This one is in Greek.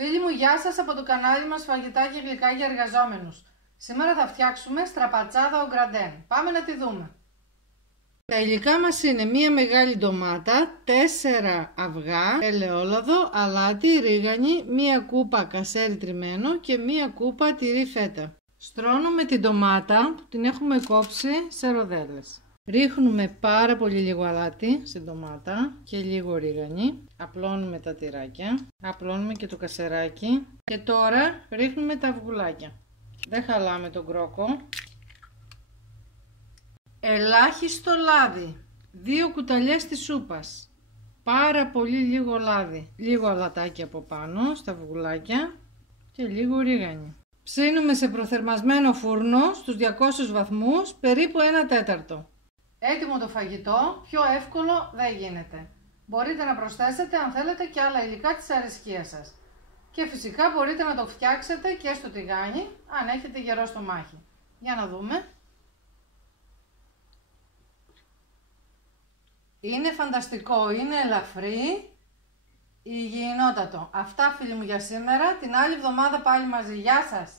Φίλοι μου, γεια σας από το κανάλι μας Φαγητά και Γλυκά για Εργαζόμενους. Σήμερα θα φτιάξουμε στραπατσάδα au gratin. Πάμε να τη δούμε. Τα υλικά μας είναι μία μεγάλη ντομάτα, 4 αυγά, ελαιόλαδο, αλάτι, ρίγανη, μία κούπα κασέρι τριμμένο και μία κούπα τυρί φέτα. Στρώνουμε την ντομάτα που την έχουμε κόψει σε ροδέλες. Ρίχνουμε πάρα πολύ λίγο αλάτι στην ντομάτα και λίγο ρίγανη. Απλώνουμε τα τυράκια. Απλώνουμε και το κασεράκι. Και τώρα ρίχνουμε τα αυγουλάκια. Δεν χαλάμε τον κρόκο. Ελάχιστο λάδι. 2 κουταλιές της σούπας. Πάρα πολύ λίγο λάδι. Λίγο αλατάκι από πάνω στα αυγουλάκια και λίγο ρίγανη. Ψήνουμε σε προθερμασμένο φούρνο στους 200 βαθμούς περίπου 1 τέταρτο. Έτοιμο το φαγητό, πιο εύκολο δεν γίνεται. Μπορείτε να προσθέσετε αν θέλετε και άλλα υλικά της αρεσκίας σας. Και φυσικά μπορείτε να το φτιάξετε και στο τηγάνι αν έχετε γερό στομάχι. Για να δούμε. Είναι φανταστικό, είναι ελαφρύ, υγιεινότατο. Αυτά φίλοι μου για σήμερα, την άλλη εβδομάδα πάλι μαζί. Γεια σας!